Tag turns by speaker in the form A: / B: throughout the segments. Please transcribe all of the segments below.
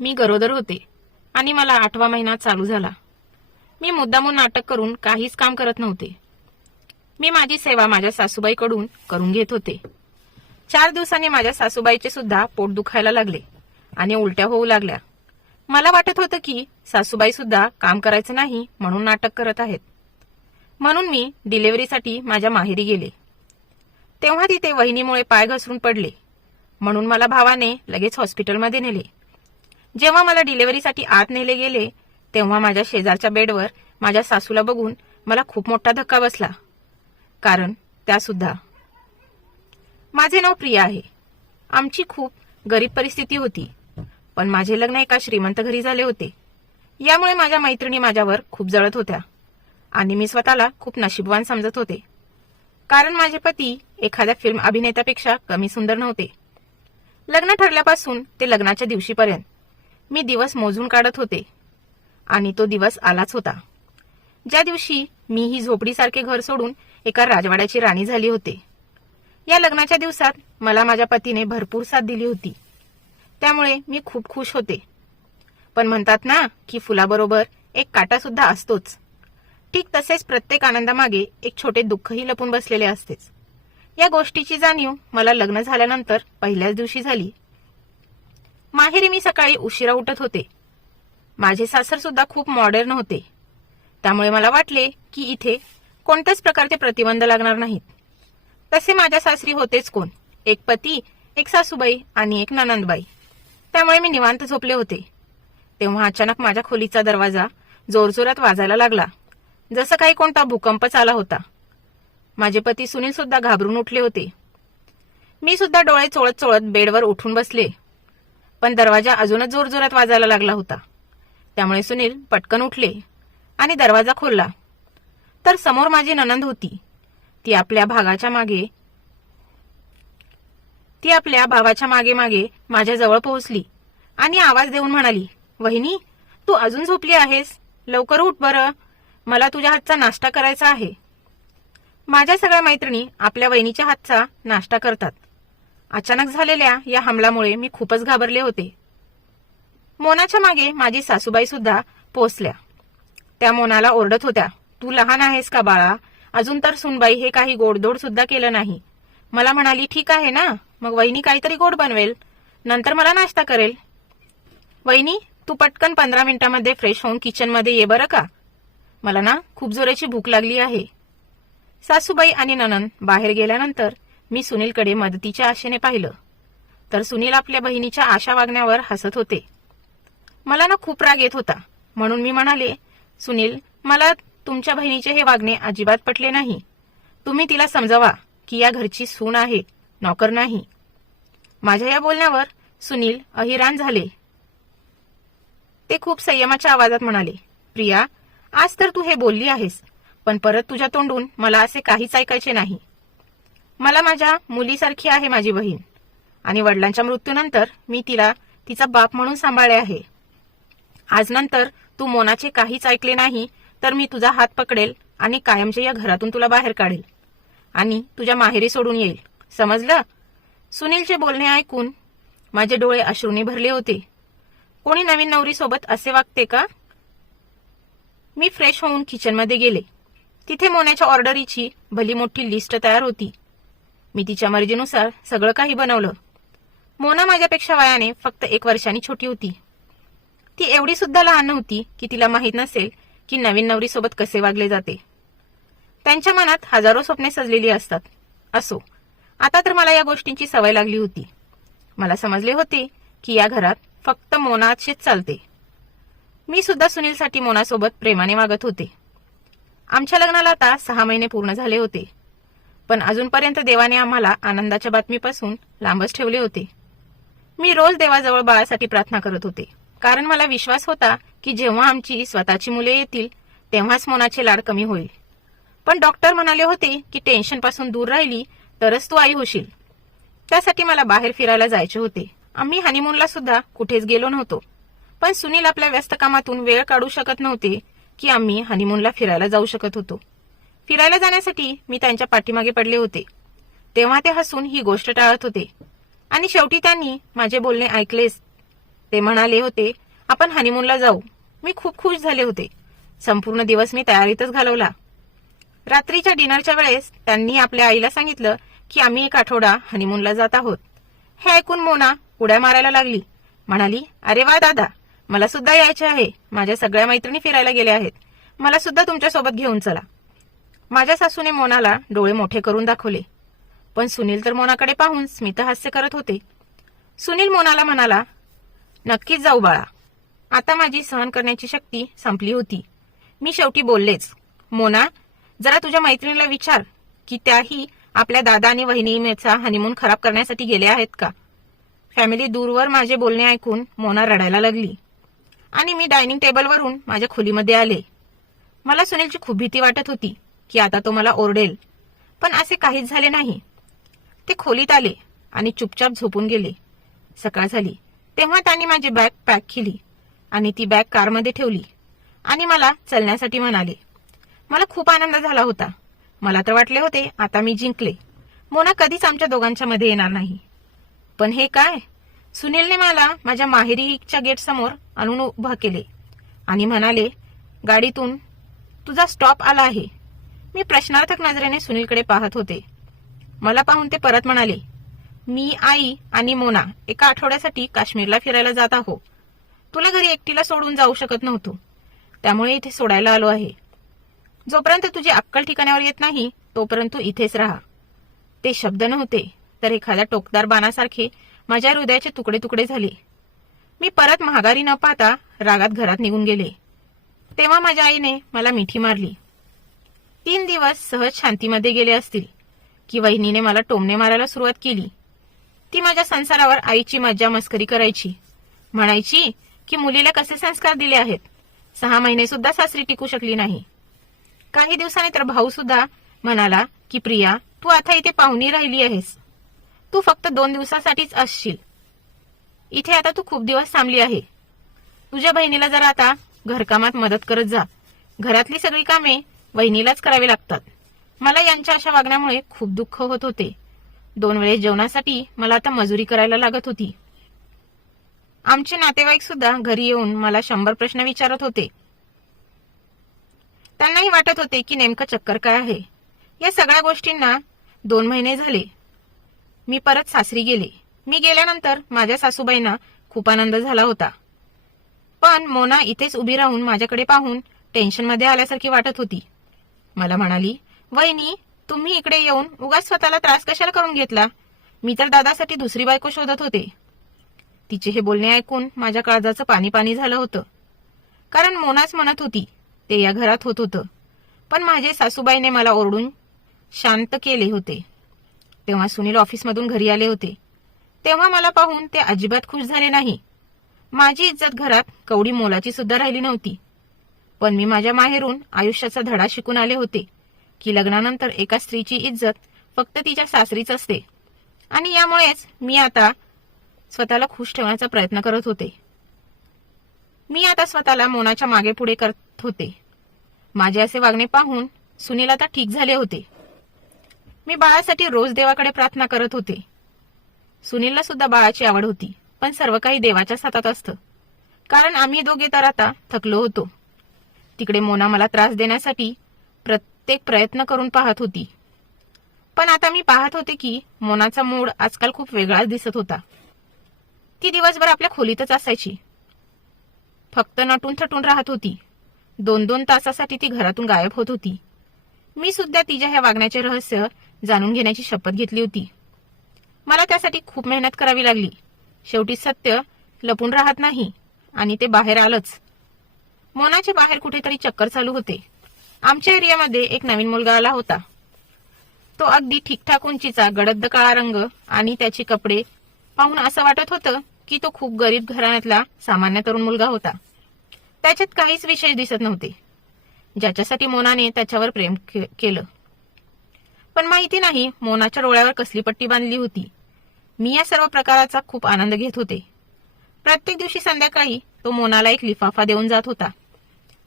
A: मी गरोदर होते आणि मला आठवा महिना चालू झाला. मी मुद्दामून नाटक करून काहीच काम करत नव्हते. मी माझी सेवा माझ्या सासूबाईकडून करून घेत होते. चार दिवसांनी माझ्या सासूबाईचे सुद्धा पोट दुखायला लागले आणि उलट्या होऊ लागल्या. मला वाटत होतं की सासूबाई सुद्धा काम करायचं नाही म्हणून नाटक करत आहेत. म्हणून मी डिलिव्हरीसाठी माझ्या माहेरी गेले. तेव्हा तिथे वहिनीमुळे पाय घसरून पडले. म्हणून मला भावाने लगेच हॉस्पिटलमध्ये नेले. जेव्हा मला डिलिव्हरीसाठी आत नेले गेले तेव्हा माझ्या शेजारच्या बेडवर माझ्या सासूला बघून मला खूप मोठा धक्का बसला. कारण त्या सुद्धा माझे नाव प्रिया आहे. आमची खूप गरीब परिस्थिती होती पण माझे लग्न एका श्रीमंत घरी झाले होते. यामुळे माझ्या मैत्रिणी माझ्यावर खूप जळत होत्या आणि मी स्वतःला खूप नशीबवान समजत होते. कारण माझे पती एखाद्या फिल्म अभिनेत्यापेक्षा कमी सुंदर नव्हते. लग्न ठरल्यापासून ते लग्नाच्या दिवशीपर्यंत. मी दिवस मोजून काढत होते. आणि तो दिवस आलाच होता. ज्या दिवशी मी ही झोपडीसारखे घर सोडून एका राजवाड्याची राणी झाली होते. या लग्नाच्या दिवसात मला माझ्या पतीने भरपूर साथ दिली होती. त्यामुळे मी खूप खुश होते. पण म्हणतात ना की फुलाबरोबर एक काटा सुद्धा असतोच. ठीक तसेच प्रत्येक आनंदामागे एक छोटे दुःखही लपून बसलेले असतेच. या गोष्टीची जाणीव मला लग्न झाल्यानंतर पहिल्याच दिवशी झाली. माहेरी मी सकाळी उशिरा उठत होते. माझे सासर सुद्धा खूप मॉडर्न होते. त्यामुळे मला वाटले की इथे कोणत्याच प्रकारचे प्रतिबंध लागणार नाहीत. तसे माझ्या सासरी होतेच कोण? एक पती एक सासूबाई आणि एक ननंदबाई. त्यामुळे मी निवांत झोपले होते. तेव्हा अचानक माझ्या खोलीचा दरवाजा जोरजोरात वाजायला लागला. जसं काही कोणता भूकंपच आला होता. माझे पती सुनील सुद्धा घाबरून उठले होते. मी सुद्धा डोळे चोळत चोळत बेडवर उठून बसले. पण दरवाजा अजूनच जोरजोरात वाजायला लागला होता. त्यामुळे सुनील पटकन उठले आणि दरवाजा खोलला. तर समोर माझी ननंद होती. ती आपल्या भागाच्या मागे ती आपल्या भावाच्या मागे मागे माझ्याजवळ पोहोचली आणि आवाज देऊन म्हणाली वहिनी तू अजून झोपली आहेस? लवकर उठ बरं. मला तुझ्या हातचा नाश्ता करायचा आहे. माझ्या सगळ्या मैत्रिणी आपल्या वहिनीच्या हातचा नाश्ता करतात. अचानक झालेल्या या हमलामुळे मी खूपच घाबरले होते. मोनाच्या मागे माझी सासूबाई सुद्धा पोचल्या त्या मोनाला ओरडत होत्या तू लहान आहेस का बाळा? अजून तर सुनबाई हे काही गोडधोड सुद्धा केलं नाही. मला म्हणाली ठीक आहे ना मग वहिनी काहीतरी गोड बनवेल. नंतर मला नाश्ता करेल. वहिनी तू पटकन पंधरा मिनिटांमध्ये फ्रेश होऊन किचनमध्ये ये बरं का? मला ना खूप जोराची भूक लागली आहे. सासूबाई आणि ननन बाहेर गेल्यानंतर मी सुनीलकडे मदतीच्या आशेने पाहिलं. तर सुनील आपल्या बहिणीच्या आशा वागण्यावर हसत होते. मला ना खूप राग येत होता. म्हणून मी म्हणाले सुनील मला तुमच्या बहिणीचे हे वागणे अजिबात पटले नाही. तुम्ही तिला समजावा की या घरची सून आहे नोकर नाही. माझ्या या बोलण्यावर सुनील अहिराण झाले. ते खूप संयमाच्या आवाजात म्हणाले प्रिया आज तर तू हे बोलली आहेस पण परत तुझ्या तोंडून मला असे काहीच ऐकायचे नाही. मला माझ्या मुलीसारखी आहे माझी बहीण. आणि वडिलांच्या मृत्यूनंतर मी तिला तिचा बाप म्हणून सांभाळले आहे. आज नंतर तू मोनाचे काहीच ऐकले नाही तर मी तुझा हात पकडेल आणि कायमचे या घरातून तुला बाहेर काढेल. आणि तुझ्या माहेरी सोडून येईल. समजलं? सुनीलचे बोलणे ऐकून माझे डोळे अश्रूने भरले होते. कोणी नवीन नवरीसोबत असे वागते का? मी फ्रेश होऊन किचनमध्ये गेले. तिथे मोन्याच्या ऑर्डरीची भली मोठी लिस्ट तयार होती. मी तिच्या मर्जीनुसार सगळं काही बनवलं. मोना माझ्यापेक्षा वयाने फक्त एक वर्षांनी छोटी होती. ती एवढी सुद्धा लहान नव्हती की तिला माहीत नसेल की नवीन नवरीसोबत कसे वागले जाते. त्यांच्या मनात हजारो स्वप्ने सजलेली असतात. असो आता तर मला या गोष्टींची सवय लागली होती. मला समजले होते की या घरात फक्त मोनाचेच चालते. मी सुद्धा सुनीलसाठी मोनासोबत प्रेमाने वागत होते. आमच्या लग्नाला आता सहा महिने पूर्ण झाले होते. पण अजूनपर्यंत देवाने आम्हाला आनंदाच्या बातमीपासून लांबच ठेवले होते. मी रोज देवाजवळ बाळासाठी प्रार्थना करत होते. कारण मला विश्वास होता की जेव्हा आमची स्वतःची मुले येतील तेव्हाच मोनाचे लाड कमी होईल. पण डॉक्टर म्हणाले होते की टेन्शनपासून दूर राहिली तरच तू आई होशील. त्यासाठी मला बाहेर फिरायला जायचे होते. आम्ही हनीमूनला सुद्धा कुठेच गेलो नव्हतो. पण सुनील आपल्या व्यस्त कामातून वेळ काढू शकत नव्हते की आम्ही हनीमूनला फिरायला जाऊ शकत होतो. फिरायला जाण्यासाठी मी त्यांच्या पाठीमागे पडले होते. तेव्हा ते हसून ही गोष्ट टाळत होते. आणि शेवटी त्यांनी माझे बोलणे ऐकलेच. ते म्हणाले होते आपण हनीमूनला जाऊ. मी खूप खुश झाले होते. संपूर्ण दिवस मी तयारीतच घालवला. रात्रीच्या डिनरच्या वेळेस त्यांनी आपल्या आईला सांगितलं की आम्ही एक आठवडा हनीमूनला जात आहोत. हे ऐकून मोना उड्या मारायला लागली. म्हणाली अरे वा दादा मला सुद्धा यायचे आहे. माझ्या सगळ्या मैत्रिणी फिरायला गेल्या आहेत. मला सुद्धा तुमच्यासोबत घेऊन चला. माझ्या सासूने मोनाला डोळे मोठे करून दाखवले. पण सुनील तर मोनाकडे पाहून स्मितहास्य करत होते. सुनील मोनाला म्हणाला नक्कीच जाऊ बाळा. आता माझी सहन करण्याची शक्ती संपली होती. मी शेवटी बोललेच. मोना जरा तुझ्या मैत्रिणीला विचार की त्याही आपल्या दादा आणि वहिनीचा हनीमून खराब करण्यासाठी गेले आहेत का? फॅमिली दूरवर माझे बोलणे ऐकून मोना रडायला लागली. आणि मी डायनिंग टेबलवरून माझ्या खोलीमध्ये आले. मला सुनीलची खूप भीती वाटत होती. की आता तो मला ओरडेल. पण असे काहीच झाले नाही. ते खोलीत आले आणि चुपचाप झोपून गेले. सकाळ झाली. तेव्हा त्यांनी माझी बॅग पॅक केली आणि ती बॅग कारमध्ये ठेवली आणि मला चलण्यासाठी म्हणाले मला खूप आनंद झाला होता. मला तर वाटले होते आता मी जिंकले. मोना कधीच आमच्या दोघांच्या मध्ये येणार नाही. पण हे काय? सुनीलने मला माझ्या माहेरीच्या गेट समोर आणून उभं केले आणि म्हणाले गाडीतून तुझा स्टॉप आला आहे. मी प्रश्नार्थक नजरेने सुनीलकडे पाहत होते. मला पाहून ते परत म्हणाले मी आई आणि मोना एका आठवड्यासाठी काश्मीरला फिरायला जात आहो. तुला घरी एकटीला सोडून जाऊ शकत नव्हतो. त्यामुळे इथे सोडायला आलो आहे. जोपर्यंत तुझी अक्कल ठिकाणावर येत नाही तोपर्यंत तू इथेच राहा. ते शब्द नव्हते तर एखाद्या टोकदार बाणासारखे माझ्या हृदयाचे तुकडे तुकडे झाले. मी परत महागारी न पाहता रागात घरात निघून गेले. तेव्हा माझ्या आईने मला मिठी मारली. तीन दिवस सहज शांतीमध्ये गेले असतील की वहिनीने मला टोमणे मारायला सुरुवात केली. ती माझ्या संसारावर आईची मज्जा मस्करी करायची. म्हणायची की मुलीला कसे संस्कार दिले आहेत? सहा महिने सुद्धा सासरी टिकू शकली नाही. काही दिवसांनी तर भाऊ सुद्धा म्हणाला की प्रिया तू आता इथे पाहुणी राहिली आहेस. तू फक्त दोन दिवसासाठीच असशील. इथे आता तू खूप दिवस थांबली आहे. तुझ्या बहिणीला जरा आता घरकामात मदत करत जा. घरातली सगळी कामे वहिनीलाच करावी लागतात. मला यांच्या अशा वागण्यामुळे खूप दुःख होत होते. दोन वेळेस जेवणासाठी मला आता मजुरी करायला लागत होती. आमचे नातेवाईक सुद्धा घरी येऊन मला शंभर प्रश्न विचारत होते. त्यांनाही वाटत होते की नेमकं चक्कर काय आहे. या सगळ्या गोष्टींना दोन महिने झाले. मी परत सासरी गेले. मी गेल्यानंतर माझ्या सासूबाईंना खूप आनंद झाला होता. पण मोना इथेच उभी राहून माझ्याकडे पाहून टेन्शनमध्ये आल्यासारखी वाटत होती. मला म्हणाली वहिनी तुम्ही इकडे येऊन उगाच स्वतःला त्रास कशाला करून घेतला? मी तर दादासाठी दुसरी बायको शोधत होते. तिचे हे बोलणे ऐकून माझ्या काळजाचं पाणी पाणी झालं होतं. कारण मोनाच म्हणत होती ते या घरात होत होतं. पण माझे सासूबाईने मला ओरडून शांत केले होते. तेव्हा सुनील ऑफिसमधून घरी आले होते. तेव्हा मला पाहून ते अजिबात खुश झाले नाही. माझी इज्जत घरात कवडी मोलाची सुद्धा राहिली नव्हती. पण मी माझ्या माहेरून आयुष्याचा धडा शिकून आले होते की लग्नानंतर एका स्त्रीची इज्जत फक्त तिच्या सासरीच असते. आणि यामुळेच मी आता स्वतःला खुश ठेवण्याचा प्रयत्न करत होते. मी आता स्वतःला मोनाच्या मागे पुढे करत होते. माझे असे वागणे पाहून सुनील आता ठीक झाले होते. मी बाळासाठी रोज देवाकडे प्रार्थना करत होते. सुनीलला सुद्धा बाळाची आवड होती पण सर्व काही देवाच्याच हातात असतं. कारण आम्ही दोघे तर आता थकलो होतो. तिकडे मोना मला त्रास देण्यासाठी प्रत्येक प्रयत्न करून पाहत होती. पण आता मी पाहत होते की मोनाचा मूड आजकाल खूप वेगळाच दिसत होता. ती दिवसभर आपल्या खोलीतच असायची. फक्त नटून थटून राहत होती. दोन दोन तासासाठी ती घरातून गायब होत होती. मी सुद्धा तिच्या ह्या वागण्याचे रहस्य जाणून घेण्याची शपथ घेतली होती. मला त्यासाठी खूप मेहनत करावी लागली. शेवटी सत्य लपून राहत नाही आणि ते बाहेर आलंच. मोनाचे बाहेर कुठेतरी चक्कर चालू होते. आमच्या एरियामध्ये एक नवीन मुलगा आला होता. तो अगदी ठीकठाक उंचीचा गडद काळा रंग आणि त्याचे कपडे पाहून असं वाटत होतं की तो खूप गरीब घराण्यातला सामान्य तरुण मुलगा होता. त्याच्यात काहीच विशेष दिसत नव्हते. ज्याच्यासाठी मोनाने त्याच्यावर प्रेम के- केलं. पण माहिती नाही मोनाच्या डोळ्यावर कसली पट्टी बांधली होती. मी या सर्व प्रकाराचा खूप आनंद घेत होते. प्रत्येक दिवशी संध्याकाळी तो मोनाला एक लिफाफा देऊन जात होता.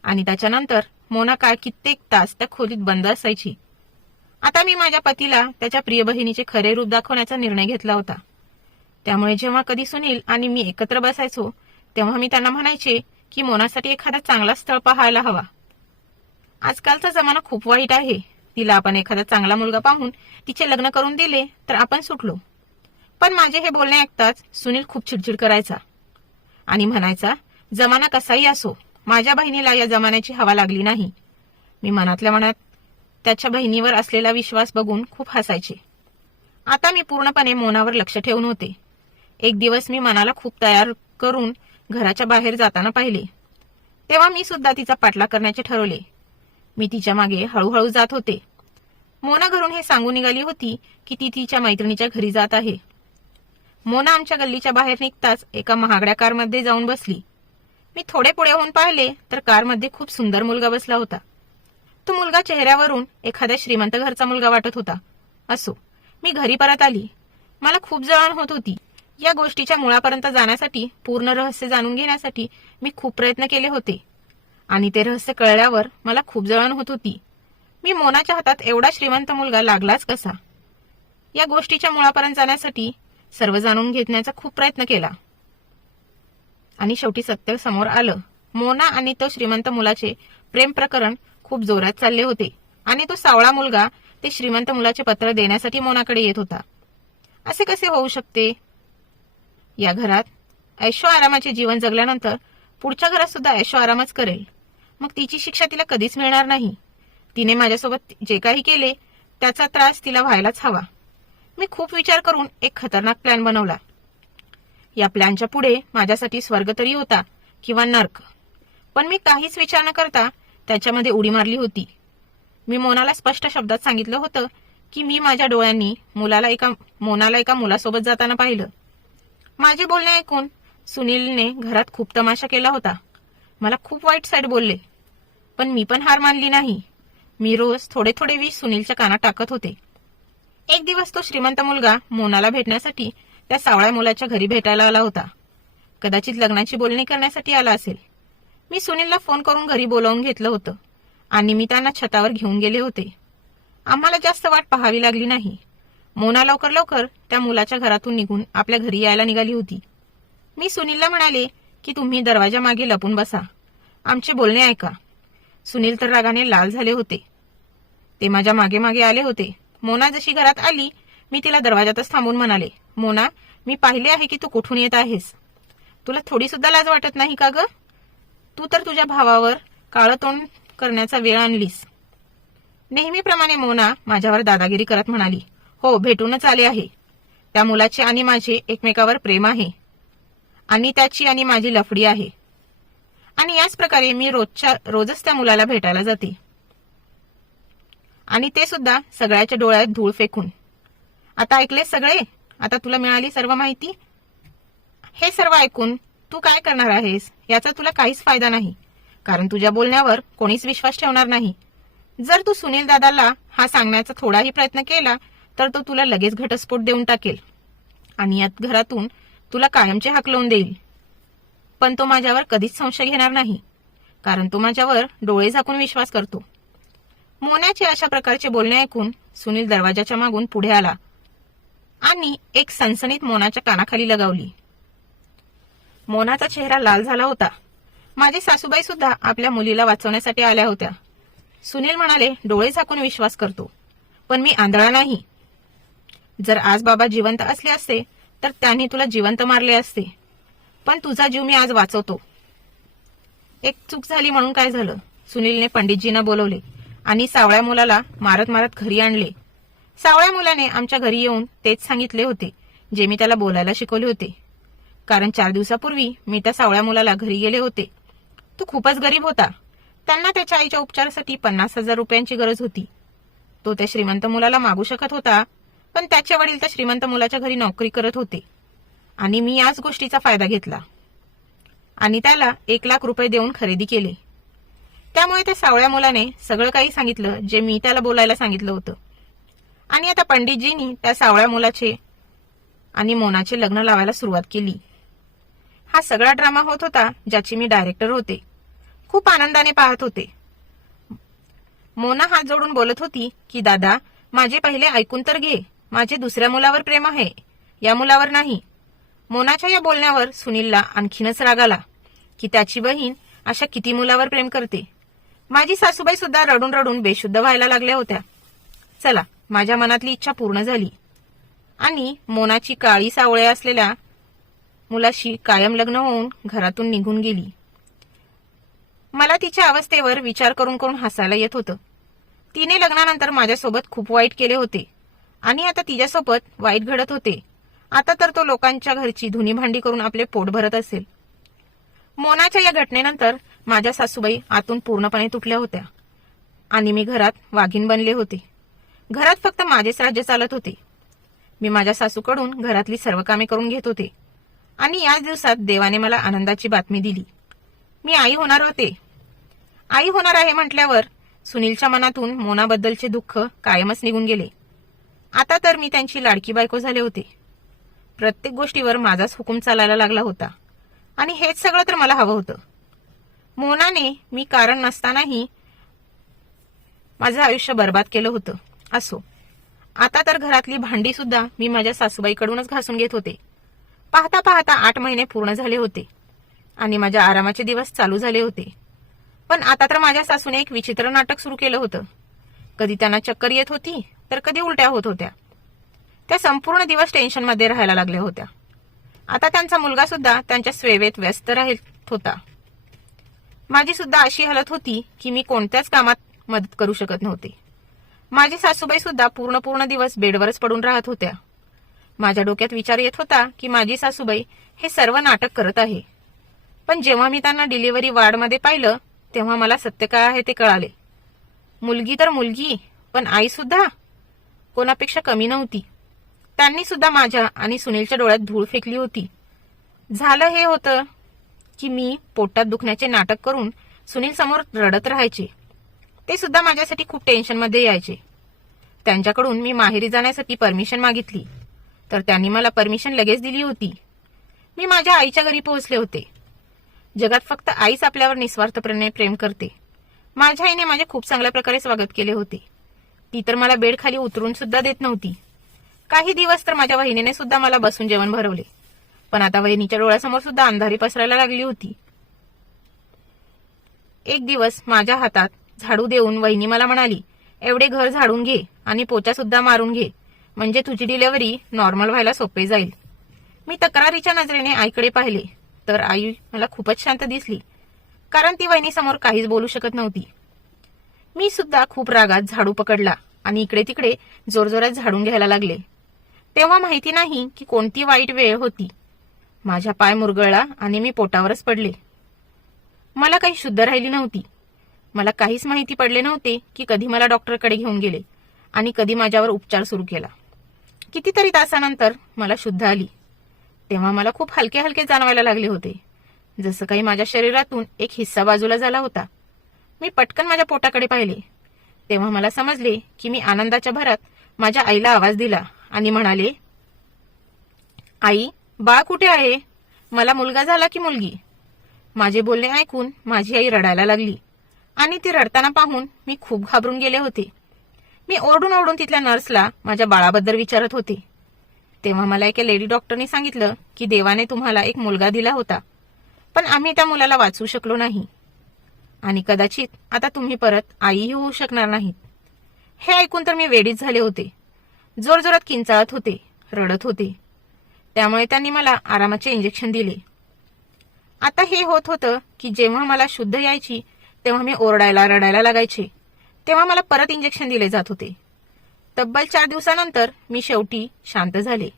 A: आणि त्याच्यानंतर मोना काय कित्येक तास त्या खोलीत बंद असायची. आता मी माझ्या पतीला त्याच्या प्रिय बहिणीचे खरे रूप दाखवण्याचा निर्णय घेतला होता. त्यामुळे जेव्हा कधी सुनील आणि मी एकत्र बसायचो तेव्हा मी त्यांना म्हणायचे की मोनासाठी एखादा चांगला स्थळ पाहायला हवा. आजकालचा जमाना खूप वाईट आहे. तिला आपण एखादा चांगला मुलगा पाहून तिचे लग्न करून दिले तर आपण सुटलो. पण माझे हे बोलणे ऐकताच सुनील खूप चिडचिड करायचा आणि म्हणायचा जमाना कसाही असो माझ्या बहिणीला या जमान्याची हवा लागली नाही. मी मनातल्या मनात त्याच्या बहिणीवर असलेला विश्वास बघून खूप हसायचे. आता मी पूर्णपणे मोनावर लक्ष ठेवून होते. एक दिवस मी मनाला खूप तयार करून घराच्या बाहेर जाताना पाहिले. तेव्हा मी सुद्धा तिचा पाठलाग करण्याचे ठरवले. मी तिच्यामागे हळूहळू जात होते. मोना घरून हे सांगून निघाली होती की ती तिच्या मैत्रिणीच्या घरी जात आहे. मोना आमच्या गल्लीच्या बाहेर निघताच एका महागड्या कारमध्ये जाऊन बसली. मी थोडे पुढे होऊन पाहिले तर कारमध्ये खूप सुंदर मुलगा बसला होता. तो मुलगा चेहऱ्यावरून एखाद्या श्रीमंत घरचा मुलगा वाटत होता. असो मी घरी परत आली. मला खूप जळण होत होती. या गोष्टीच्या मुळापर्यंत जाण्यासाठी पूर्ण रहस्य जाणून घेण्यासाठी मी खूप प्रयत्न केले होते. आणि ते रहस्य कळल्यावर मला खूप जळण होत होती. मी मोनाच्या हातात एवढा श्रीमंत मुलगा लागलाच कसा? या गोष्टीच्या मुळापर्यंत जाण्यासाठी सर्व जाणून घेण्याचा खूप प्रयत्न केला. आणि शेवटी सत्य समोर आलं. मोना आणि तो श्रीमंत मुलाचे प्रेम प्रकरण खूप जोरात चालले होते. आणि तो सावळा मुलगा ते श्रीमंत मुलाचे पत्र देण्यासाठी मोनाकडे येत होता. असे कसे होऊ शकते? या घरात ऐशो आरामाचे जीवन जगल्यानंतर पुढच्या घरात सुद्धा ऐशो आरामच करेल. मग तिची शिक्षा तिला कधीच मिळणार नाही. तिने माझ्यासोबत जे काही केले त्याचा त्रास तिला व्हायलाच हवा. मी खूप विचार करून एक खतरनाक प्लॅन बनवला. या प्लॅनच्या पुढे माझ्यासाठी स्वर्ग तरी होता किंवा नर्क. पण मी काहीच विचार न करता त्याच्यामध्ये उडी मारली होती. मी मोनाला स्पष्ट शब्दात सांगितलं होतं की मी माझ्या डोळ्यांनी मुलाला एका मोनाला एका मुलासोबत जाताना पाहिलं. माझे बोलणे ऐकून सुनीलने घरात खूप तमाशा केला होता. मला खूप वाईट साईड बोलले. पण मी पण हार मानली नाही. मी रोज थोडे थोडे विष सुनीलच्या कानात टाकत होते. एक दिवस तो श्रीमंत मुलगा मोनाला भेटण्यासाठी त्या सावळ्या मुलाच्या घरी भेटायला आला होता. कदाचित लग्नाची बोलणी करण्यासाठी आला असेल. मी सुनीलला फोन करून घरी बोलावून घेतलं होतं आणि मी त्यांना छतावर घेऊन गेले होते. आम्हाला जास्त वाट पाहावी लागली नाही. मोना लवकर लवकर त्या मुलाच्या घरातून निघून आपल्या घरी यायला निघाली होती. मी सुनीलला म्हणाले की तुम्ही दरवाजा मागे लपून बसा. आमचे बोलणे ऐका. सुनील तर रागाने लाल झाले होते. ते माझ्या मागे मागे आले होते. मोना जशी घरात आली मी तिला दरवाजातच थांबून म्हणाले मोना मी पाहिले आहे की तू कुठून येत आहेस? तुला थोडी सुद्धा लाज वाटत नाही का ग? तू तर तुझ्या भावावर काळं तोंड करण्याचा वेळ आणलीस. नेहमीप्रमाणे मोना माझ्यावर दादागिरी करत म्हणाली हो भेटूनच आले आहे. त्या मुलाचे आणि माझे एकमेकावर प्रेम आहे. आणि त्याची आणि माझी लफडी आहे. आणि याच प्रकारे मी रोजच्या रोजच त्या मुलाला भेटायला जाते. आणि ते सुद्धा सगळ्याच्या डोळ्यात धूळ फेकून आता ऐकले सगळे? आता तुला मिळाली सर्व माहिती? हे सर्व ऐकून तू काय करणार आहेस? याचा तुला काहीच फायदा नाही. कारण तुझ्या बोलण्यावर कोणीच विश्वास ठेवणार नाही. जर तू सुनील दादाला हा सांगण्याचा थोडाही प्रयत्न केला तर तो तुला लगेच घटस्फोट देऊन टाकेल. आणि यात घरातून तुला कायमचे हाकलवून देईल. पण तो माझ्यावर कधीच संशय घेणार नाही. कारण तो माझ्यावर डोळे झाकून विश्वास करतो. मोन्याचे अशा प्रकारचे बोलणे ऐकून सुनील दरवाजाच्या मागून पुढे आला. आणि एक सणसणीत मोनाच्या कानाखाली लगावली. मोनाचा चेहरा लाल झाला होता. माझी सासूबाई सुद्धा आपल्या मुलीला वाचवण्यासाठी आल्या होत्या. सुनील म्हणाले डोळे झाकून विश्वास करतो पण मी आंधळा नाही. जर आज बाबा जिवंत असले असते तर त्यांनी तुला जिवंत मारले असते. पण तुझा जीव मी आज वाचवतो. एक चूक झाली म्हणून काय झालं? सुनीलने पंडितजींना बोलवले आणि सावळ्या मुलाला मारत मारत घरी आणले. सावळ्या मुलाने आमच्या घरी येऊन तेच सांगितले होते जे मी त्याला बोलायला शिकवले होते. कारण चार दिवसापूर्वी मी त्या सावळ्या मुलाला घरी गेले होते. तो खूपच गरीब होता. त्यांना त्याच्या आईच्या उपचारासाठी पन्नास हजार रुपयांची गरज होती. तो त्या श्रीमंत मुलाला मागू शकत होता पण त्याचे वडील त्या श्रीमंत मुलाच्या घरी नोकरी करत होते. आणि मी याच गोष्टीचा फायदा घेतला. आणि त्याला एक लाख रुपये देऊन खरेदी केले. त्यामुळे त्या सावळ्या मुलाने सगळं काही सांगितलं जे मी त्याला बोलायला सांगितलं होतं. आणि आता पंडितजींनी त्या सावळ्या मुलाचे आणि मोनाचे लग्न लावायला सुरुवात केली. हा सगळा ड्रामा होत होता ज्याची मी डायरेक्टर होते. खूप आनंदाने पाहत होते. मोना हात जोडून बोलत होती की दादा माझे पहिले ऐकून तर घे. माझे दुसऱ्या मुलावर प्रेम आहे. या मुलावर नाही. मोनाच्या या बोलण्यावर सुनीलला आणखीनच राग आला की त्याची बहीण अशा किती मुलावर प्रेम करते. माझी सासूबाई सुद्धा रडून रडून बेशुद्ध व्हायला लागल्या होत्या. चला माझ्या मनातली इच्छा पूर्ण झाली. आणि मोनाची काळी सावळे असलेल्या मुलाशी कायम लग्न होऊन घरातून निघून गेली. मला तिच्या अवस्थेवर विचार करून करून हसायला येत होतं. तिने लग्नानंतर माझ्यासोबत खूप वाईट केले होते. आणि आता तिच्यासोबत वाईट घडत होते. आता तर तो लोकांच्या घरची धुनी भांडी करून आपले पोट भरत असेल. मोनाच्या या घटनेनंतर माझ्या सासूबाई आतून पूर्णपणे तुटल्या होत्या. आणि मी घरात वाघीण बनले होते. घरात फक्त माझेच राज्य चालत होते. मी माझ्या सासूकडून घरातली सर्व कामे करून घेत होते. आणि याच दिवसात देवाने मला आनंदाची बातमी दिली. मी आई होणार होते. आई होणार आहे म्हटल्यावर सुनीलच्या मनातून मोनाबद्दलचे दुःख कायमच निघून गेले. आता तर मी त्यांची लाडकी बायको झाले होते. प्रत्येक गोष्टीवर माझाच हुकूम चालायला लागला होता. आणि हेच सगळं तर मला हवं होतं. मोनाने मी कारण नसतानाही माझं आयुष्य बर्बाद केलं होतं. असो. आता तर घरातली भांडी सुद्धा मी माझ्या सासूबाईकडूनच घासून घेत होते. पाहता पाहता आठ महिने पूर्ण झाले होते. आणि माझ्या आरामाचे दिवस चालू झाले होते. पण आता तर माझ्या सासूने एक विचित्र नाटक सुरू केलं होतं. कधी त्यांना चक्कर येत होती तर कधी उलट्या होत होत्या. त्या संपूर्ण दिवस टेन्शनमध्ये राहायला लागल्या होत्या. आता त्यांचा मुलगा सुद्धा त्यांच्या सेवेत व्यस्त राहत होता. माझी सुद्धा अशी हालत होती की मी कोणत्याच कामात मदत करू शकत नव्हते. माझी सासूबाई सुद्धा पूर्ण पूर्ण दिवस बेडवरच पडून राहत होत्या. माझ्या डोक्यात विचार येत होता की माझी सासूबाई हे सर्व नाटक करत आहे. पण जेव्हा मी त्यांना डिलिव्हरी वार्डमध्ये पाहिलं तेव्हा मला सत्य काय आहे ते कळाले. मुलगी तर मुलगी पण आई सुद्धा? कोणापेक्षा कमी नव्हती. त्यांनी सुद्धा माझ्या आणि सुनीलच्या डोळ्यात धूळ फेकली होती. झालं हे होतं की मी पोटात दुखण्याचे नाटक करून सुनील समोर रडत राहायचे. ते सुद्धा माझ्यासाठी खूप टेन्शनमध्ये यायचे. त्यांच्याकडून मी माहेरी जाण्यासाठी परमिशन मागितली. तर त्यांनी मला परमिशन लगेच दिली होती. मी माझ्या आईच्या घरी पोहोचले होते. जगात फक्त आईच आपल्यावर निस्वार्थपणे प्रेम करते. माझ्या आईने माझे खूप चांगल्या प्रकारे स्वागत केले होते. ती तर मला बेड खाली उतरून सुद्धा देत नव्हती. काही दिवस तर माझ्या वहिनीने सुद्धा मला बसून जेवण भरवले. पण आता वहिनीच्या डोळ्यासमोर सुद्धा अंधारी पसरायला लागली होती. एक दिवस माझ्या हातात झाडू देऊन वहिनी मला म्हणाली एवढे घर झाडून घे आणि पोचा सुद्धा मारून घे. म्हणजे तुझी डिलेव्हरी नॉर्मल व्हायला सोपे जाईल. मी तक्रारीच्या नजरेने आईकडे पाहिले तर आई मला खूपच शांत दिसली कारण ती वहिनीसमोर काहीच बोलू शकत नव्हती. मी सुद्धा खूप रागात झाडू पकडला आणि इकडे तिकडे जोरजोरात झाडून घ्यायला लागले. तेव्हा माहिती नाही की कोणती वाईट वेळ होती. माझ्या पाय मुरगळला आणि मी पोटावरच पडले. मला काही शुद्ध राहिली नव्हती. मला काहीच माहिती पडले नव्हते की कधी मला डॉक्टरकडे घेऊन गेले आणि कधी माझ्यावर उपचार सुरू केला. कितीतरी तासानंतर मला शुद्ध आली. तेव्हा मला खूप हलके हलके जाणवायला लागले होते. जसं काही माझ्या शरीरातून एक हिस्सा बाजूला झाला होता. मी पटकन माझ्या पोटाकडे पाहिले. तेव्हा मला समजले की मी आनंदाच्या भरात माझ्या आईला आवाज दिला आणि म्हणाले आई बाळ कुठे आहे? मला मुलगा झाला की मुलगी? माझे बोलणे ऐकून माझी आई रडायला लागली. आणि ती रडताना पाहून मी खूप घाबरून गेले होते. मी ओरडून ओरडून तिथल्या नर्सला माझ्या बाळाबद्दल विचारत होते. तेव्हा मला एका लेडी डॉक्टरने सांगितलं की देवाने तुम्हाला एक मुलगा दिला होता पण आम्ही त्या मुलाला वाचवू शकलो नाही. आणि कदाचित आता तुम्ही परत आईही होऊ शकणार नाहीत. हे ऐकून तर मी वेडीच झाले होते. जोरजोरात किंचाळत होते रडत होते. त्यामुळे त्यांनी मला आरामाचे इंजेक्शन दिले. आता हे होत होतं की जेव्हा मला शुद्ध यायची तेव्हा मी ओरडायला रडायला लागायचे. तेव्हा मला परत इंजेक्शन दिले जात होते. तब्बल चार दिवसानंतर मी शेवटी शांत झाले.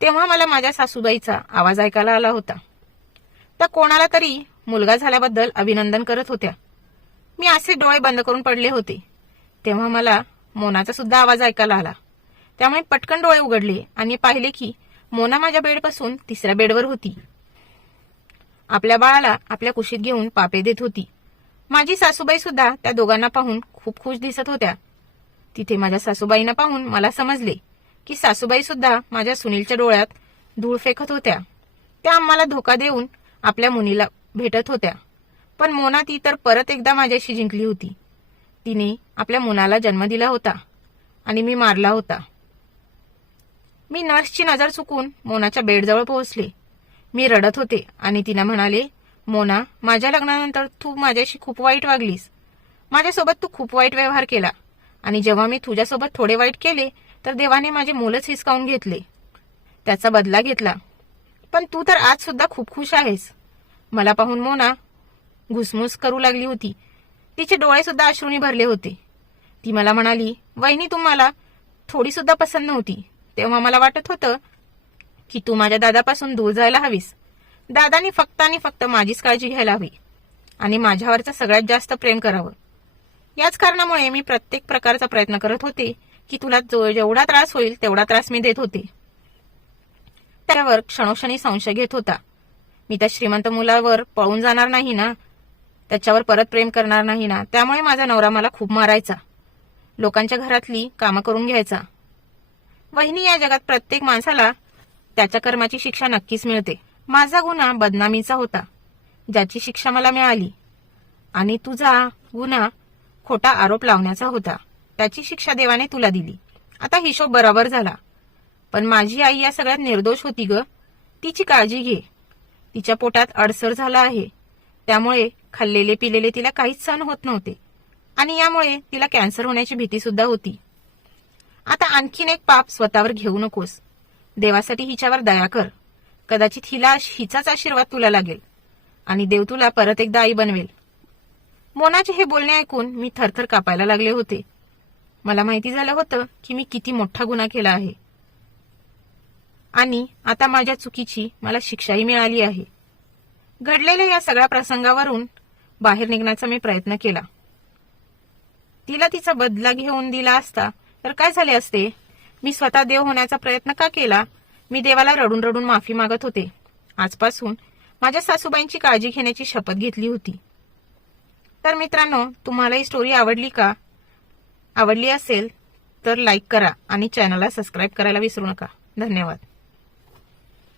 A: तेव्हा मला माझ्या सासूबाईचा आवाज ऐकायला आला होता. त्या कोणाला तरी मुलगा झाल्याबद्दल अभिनंदन करत होत्या. मी असे डोळे बंद करून पडले होते. तेव्हा मला मोनाचा सुद्धा आवाज ऐकायला आला. त्यामुळे पटकन डोळे उघडले आणि पाहिले की मोना माझ्या बेडपासून तिसऱ्या बेडवर होती. आपल्या बाळाला आपल्या कुशीत घेऊन पापे देत होती. माझी सासूबाई सुद्धा त्या दोघांना पाहून खूप खुश दिसत होत्या. तिथे माझ्या सासूबाईंना पाहून मला समजले की सासूबाई सुद्धा माझ्या सुनीलच्या डोळ्यात धूळ फेकत होत्या. त्या आम्हाला धोका देऊन आपल्या मुनीला भेटत होत्या. पण मोना ती तर परत एकदा माझ्याशी जिंकली होती. तिने आपल्या मुलाला जन्म दिला होता आणि मी मारला होता. मी नर्सची नजर चुकून मोनाच्या बेडजवळ पोहोचले. मी रडत होते आणि तिनं म्हणाले मोना माझ्या लग्नानंतर तू माझ्याशी खूप वाईट वागलीस. माझ्यासोबत तू खूप वाईट व्यवहार केला. आणि जेव्हा मी तुझ्यासोबत थोडे वाईट केले तर देवाने माझे मुलंच हिसकावून घेतले. त्याचा बदला घेतला. पण तू तर आज सुद्धा खूप खुश आहेस. मला पाहून मोना घुसमुस करू लागली होती. तिचे डोळे सुद्धा अश्रूनी भरले होते. ती मला म्हणाली वहिनी तुम्हाला थोडी सुद्धा पसंत नव्हती. तेव्हा मला वाटत होतं की तू माझ्या दादापासून दूर जायला हवीस. दादानी फक्त आणि फक्त माझीच काळजी घ्यायला हवी आणि माझ्यावरचं सगळ्यात जास्त प्रेम करावं. याच कारणामुळे मी प्रत्येक प्रकारचा प्रयत्न करत होते की तुला जो- जेवढा त्रास होईल तेवढा त्रास मी देत होते. त्यावर क्षणोक्षणी संशय घेत होता. मी त्या श्रीमंत मुलावर पळून जाणार नाही ना? त्याच्यावर परत प्रेम करणार नाही ना? त्यामुळे माझा नवरा मला खूप मारायचा. लोकांच्या घरातली कामं करून घ्यायचा. वहिनी या जगात प्रत्येक माणसाला त्याच्या कर्माची शिक्षा नक्कीच मिळते. माझा गुन्हा बदनामीचा होता ज्याची शिक्षा मला मिळाली. आणि तुझा गुन्हा खोटा आरोप लावण्याचा होता त्याची शिक्षा देवाने तुला दिली. आता हिशोब बरोबर झाला. पण माझी आई या सगळ्यात निर्दोष होती ग. तिची काळजी घे. तिच्या पोटात अडसर झाला आहे. त्यामुळे खाल्लेले पिलेले तिला काहीच सण होत नव्हते. आणि यामुळे तिला कॅन्सर होण्याची भीती सुद्धा होती. आता आणखीन एक पाप स्वतःवर घेऊ नकोस. देवासाठी हिच्यावर दया कर. कदाचित हिला हिचाच आशीर्वाद तुला लागेल. आणि देव तुला परत एकदा आई बनवेल. मोनाचे हे बोलणे ऐकून मी थरथर कापायला लागले होते. मला माहिती झालं होतं की मी किती मोठा गुन्हा केला आहे. आणि आता माझ्या चुकीची मला शिक्षाही मिळाली आहे. घडलेल्या या सगळ्या प्रसंगावरून बाहेर निघण्याचा मी प्रयत्न केला. तिला तिचा बदला घेऊन दिला असता तर काय झाले असते? मी स्वतः देव होण्याचा प्रयत्न का केला? मी देवाला रडून रडून माफी मागत होते. आजपासून माझ्या सासूबाईंची काळजी घेण्याची शपथ घेतली होती. तर मित्रांनो तुम्हाला ही स्टोरी आवडली का? आवडली असेल तर लाईक करा आणि चॅनलला सबस्क्राईब करायला विसरू नका. धन्यवाद.